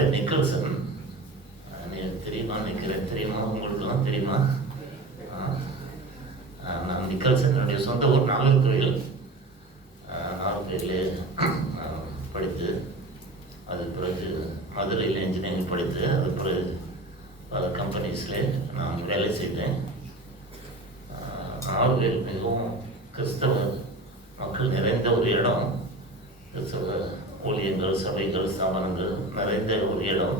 பேர் நிக்கல்சன். தெரியுமா நினைக்கிறேன், தெரியுமா உங்களுக்குலாம் தெரியுமா? நான் நிக்கல்சன், என்னுடைய சொந்த ஊர் நாகர்கோவில். நாகர்கோவிலே படித்து, அது பிறகு மதுரையில் இன்ஜினியரிங் படித்து, அது பிறகு பல கம்பெனிஸில் நான் வேலை செய்தேன். நாகர்கோவில் மிகவும் கிறிஸ்தவ மக்கள் நிறைந்த ஒரு இடம். கிறிஸ்தவ ஊழியங்கள், சபைகள், ஸ்தாபனங்கள் நிறைந்த ஒரு இடம்.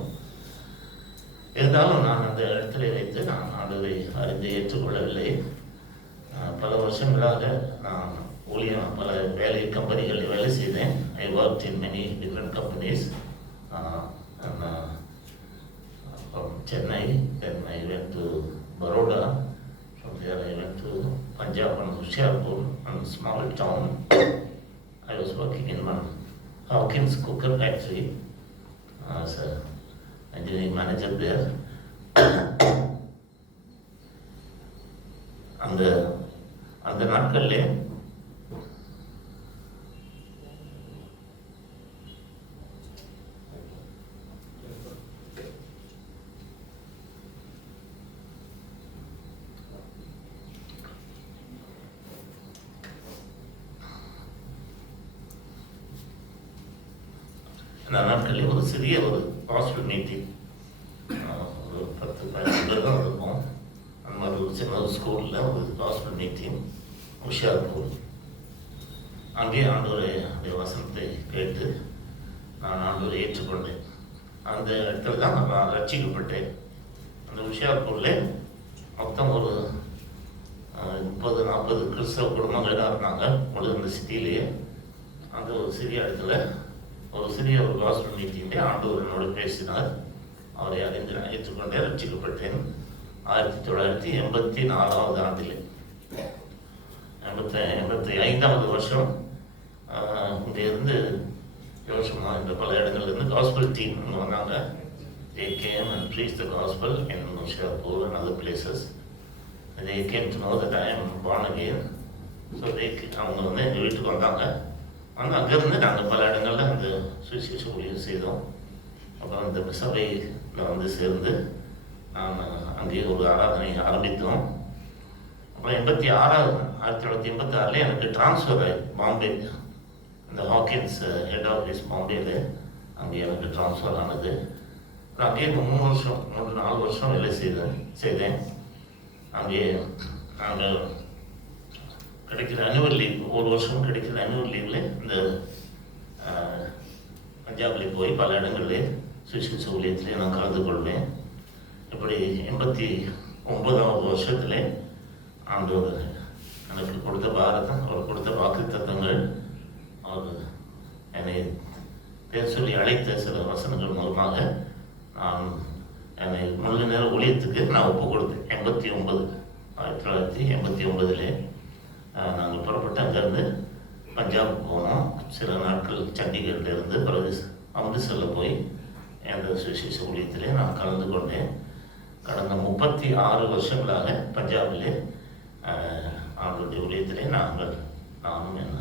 இருந்தாலும் நான் அந்த இடத்துல வைத்து நான் ஆண்டவரை அறிந்து ஏற்றுக்கொள்ளவில்லை. பல வருஷங்களாக நான் ஊழியம் பல கம்பெனிகளில் வேலை செய்தேன். I work in many different companies. From Chennai, then I went to Baroda. From there I went to Punjab and Hoshiarpur, a small town. I was working in one Hawkins cooker factory as an engineering manager there. அந்த நாட்களில் ஒரு சிறிய ஒரு hospital meeting, ஒரு 10-15 பேர் தான் இருக்கும். அந்த மாதிரி ஒரு சின்ன ஒரு ஸ்கூலில் ஒரு ஹாஸ்பிட்டல் மீட்டிங் ஹுஷியார்பூர். அங்கேயே ஆண்டவருடைய வசனத்தை கேட்டு நான் ஆண்டவரை ஏற்றுக்கொண்டேன். அந்த இடத்துல தான் நான் ரட்சிக்கப்பட்டேன். அந்த ஹுஷியார்பூரில் மொத்தம் ஒரு 30-40 கிறிஸ்தவ குடும்பங்கள் தான் இருந்தாங்க முழு அந்த சிட்டியிலேயே. அந்த ஒரு சிறிய இடத்துல ஒரு சிறிய ஒரு ஹாஸ்பிட்டல் மீட்டிங்கே ஆண்டவர் என்னோடு பேசினார். அவரை அறிந்து நான் ஏற்றுக்கொண்டே ரட்சிக்கப்பட்டேன். 1984 ஆண்டில் 85வது வருஷம் இங்கே இருந்து யோசமா இந்த பல இடங்கள்லேருந்து காஸ்பல் டீம் இங்கே வந்தாங்க. They came and preached the gospel in Hoshiarpur and other places. They came to know that I am born again. So அவங்க வந்து எங்கள் வீட்டுக்கு வந்தாங்க. அங்கேருந்து நாங்கள் பல இடங்களில் அந்த சுவிசேஷ ஊழியம் செய்தோம். அப்புறம் இந்த சபையில் வந்து சேர்ந்து நான் அங்கேயே ஒரு ஆராதனை ஆரம்பித்தோம். அப்புறம் 1986 எனக்கு டிரான்ஸ்ஃபர் ஆகி பாம்பே, இந்த ஹாக்கின்ஸ் ஹெட் ஆஃபீஸ் பாம்பேயில் அங்கே எனக்கு டிரான்ஸ்ஃபர் ஆனது. அப்புறம் அங்கேயே 3-4 வருஷம் வேலை செய்தேன். அங்கேயே நாங்கள் கிடைக்கிற அனுவல் லீவ், ஒரு வருஷம் கிடைக்கிற அனுவல் லீவில் இந்த பஞ்சாபில் போய் பல இடங்களில் சுவிசேஷ ஊழியத்திலே நான் கலந்து கொள்வேன். இப்படி 89வது வருஷத்தில் ஆண்டவர் எனக்கு கொடுத்த பாரதம், அவர் கொடுத்த வாக்கு தத்தங்கள், அவர் என்னை பேர் சொல்லி அழைத்த சில வசனங்கள் மூலமாக நான் என்னை முழு நேர ஊழியத்துக்கு நான் ஒப்பு கொடுத்தேன். 1989 நாங்கள் புறப்பட்டு அங்கேருந்து பஞ்சாப் போனோம். சில நாட்கள் சண்டிகரில் இருந்து பிறகு அம்ரித்சரில் போய் அந்த சுவிசேஷ ஊழியத்திலே நான் கலந்து கொண்டேன். கடந்த 36 வருஷங்களாக பஞ்சாபிலே ஆண்டவருடைய ஊழியத்திலே நானும் என்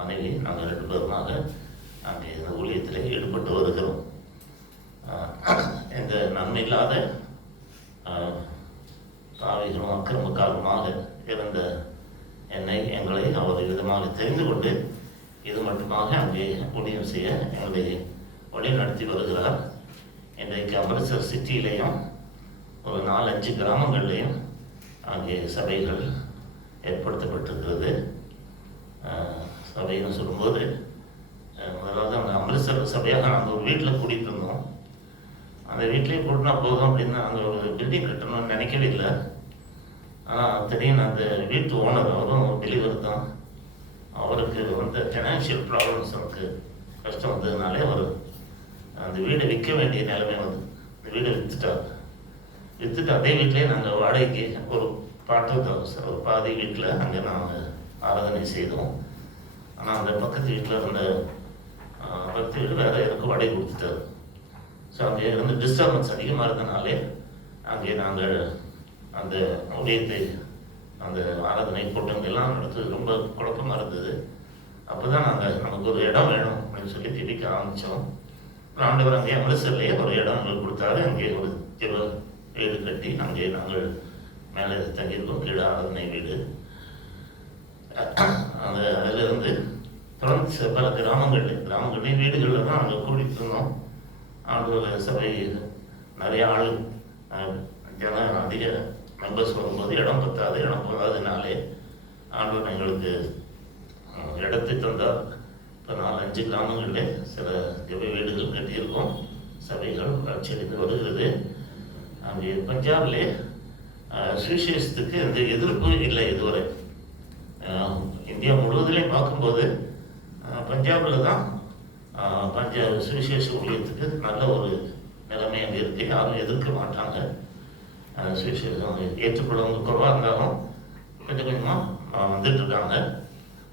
மனைவி நாங்கள் 2 பேருமாக அங்கே இந்த ஊழியத்திலே ஈடுபட்டு வருகிறோம். எந்த நன்மை இல்லாத பாவிகளும் அக்கிரமக்காரமாக இருந்த எங்களை அவர் விதமாக தெரிந்து கொண்டு இது மட்டுமாக அங்கே ஊழியம் செய்ய எங்களை வழி நடத்தி வருகிறார். இன்றைக்கு அம்ரித்சர் சிட்டியிலையும் ஒரு 4-5 கிராமங்கள்லேயும் அங்கே சபைகள் ஏற்படுத்தப்பட்டிருக்கிறது. சபைன்னு சொல்லும்போது முதலாவது அந்த அம்ரித்சர் சபையாக நாங்கள் ஒரு வீட்டில் கூட்டிகிட்டு இருந்தோம். அந்த வீட்லேயே கூட்டினா போதும் அப்படின்னு நாங்கள் ஒரு பில்டிங் கட்டணும்னு நினைக்கவே இல்லை. ஆனால் திடீர்னு அந்த வீட்டு ஓனர், அவரும் பிலிவர் தான், அவருக்கு வந்து ஃபினான்ஷியல் ப்ராப்ளம்ஸ், அவருக்கு கஷ்டம் வந்ததுனாலே அவர் அந்த வீடை விற்க வேண்டிய நிலைமை வந்து இந்த வீடை விற்றுட்டு அதே வீட்டிலே நாங்கள் வாடகைக்கு ஒரு ஒரு பாதி வீட்டில் அங்கே நாங்கள் ஆராதனை செய்தோம். ஆனால் அந்த பக்கத்து வீட்டில் இருந்த பக்கத்து வீடு வேறு எனக்கு வாடகை கொடுத்துட்டார். ஸோ அங்கே இருந்து டிஸ்டர்பன்ஸ் அதிகமாக இருந்தனாலே அங்கே நாங்கள் அந்த ஊழியத்தை, அந்த ஆராதனை கூட்டங்கள் எல்லாம் நடத்துறது ரொம்ப குழப்பமாக இருந்தது. அப்போ தான் நமக்கு ஒரு இடம் வேணும் அப்படின்னு சொல்லி திணிக்க ஆரம்பித்தோம். ஆண்டவர் அங்கே அமிர்தசர்லேயே ஒரு இடம் எங்களுக்கு கொடுத்தாரு. அங்கே ஒரு ஜெப வீடு கட்டி அங்கே நாங்கள் மேலே தங்கியிருக்கோம். கீழே ஆராதனை வீடு. அந்த அதிலிருந்து தொடர்ந்து பல கிராமங்கள்லேயும் வீடுகளில் தான் நாங்கள் கூட்டிகிட்டு இருந்தோம். ஆண்டவர் சபை நிறைய ஆள் ஜனம் அதிக மெம்பர்ஸ் வரும்போது இடம் பத்தாததுனாலே ஆண்டவர் எங்களுக்கு இடத்தை தந்தார். இப்போ 4-5 கிராமங்களில் சில ஜெப வீடுகள் கட்டியிருக்கோம். சபைகள் வளர்ச்சியடைந்து வருகிறது. அங்கே பஞ்சாபிலே சுவிசேஷத்துக்கு எந்த எதிர்ப்பு இல்லை இதுவரை. இந்தியா முழுவதிலையும் பார்க்கும்போது பஞ்சாபில் தான் சுவிசேஷ ஊழியத்துக்கு நல்ல ஒரு நிலைமை அங்கே இருக்குது. யாரும் எதிர்க்க மாட்டாங்க. சுவிசேஷம் ஏற்றுக்கொள்ளவங்க குறைவாக இருந்தாலும் கொஞ்சம் கொஞ்சமாக வந்துட்டுருக்காங்க.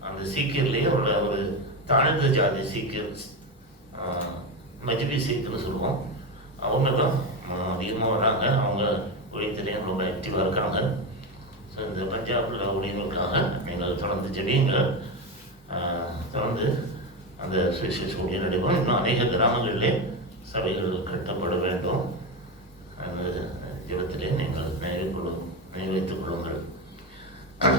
அந்த சீக்கியர்லேயே ஒரு தாழ்ந்த ஜாதி சீக்கியர்ஸ், மஜ்பி சீக்குன்னு சொல்லுவோம், அவங்க தான் அதிகமாக வராங்க. அவங்க ஊழியத்திலையும் ரொம்ப ஆக்டிவாக இருக்காங்க. ஸோ இந்த பஞ்சாபில் ஊழியர்களுக்காக நீங்கள் தொடர்ந்து ஜெபியுங்க. தொடர்ந்து அந்த சுவிசேஷ ஊழியம் நடைபெறும். இன்னும் அநேக கிராமங்களிலே சபைகள் கட்டப்பட வேண்டும்.